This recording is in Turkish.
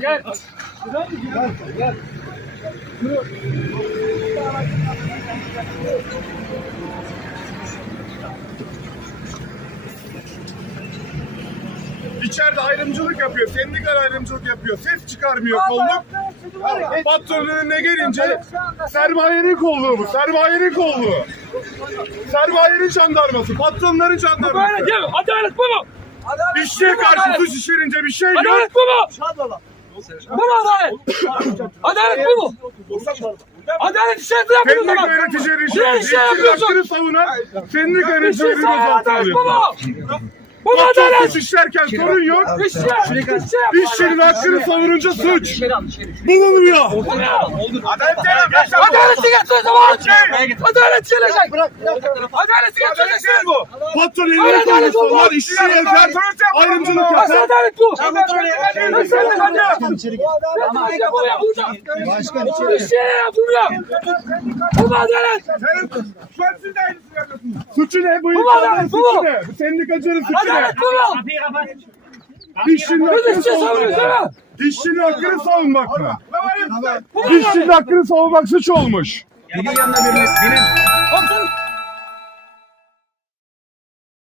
Gel. İçeride ayrımcılık yapıyor, sendikal ayrımcılık yapıyor, ses çıkarmıyor kolluk. Patronun önüne gelince sermayenin kolluğu bu, sermayenin kolluğu. Sermayenin jandarması, patronların jandarması. Böyle değil mi? Adalet bu mu? İşçiye karşı suç işlenince bir şey yok. Adalet bu mu? Bu mu adalet? Adalet bu mu? Adalet işe yapıyorsun Sendika zaman. yöneticileri şey, işe yapıyorsun? savunan sendika yöneticileri gözaltına adalet bu mu? Bu adalet? suç işlerken sorun yok. İşçinin hakkını savununca suç. Bulunmuyor. Adaleti getir o zaman. Adalet gelecek. Adaleti getireceksin bu. Patron elini adalet koymuş. olmaz. Onlar işçi yerken ayrımcılık Nasıl yapar. adalet bu? Nasıl adalet? Başkan içeri. İşçi yapılıyor. Bu adalet? Suçu ne? Bu Bu insanların suçu ne? Bu sendikacının suçu ne? Adalet bu mu? İşçinin Biz hakkını savunmak. mi? İşçinin hakkını savunmak mı? Bu mu İşçinin adalet? hakkını savunmak suç olmuş. Komutanım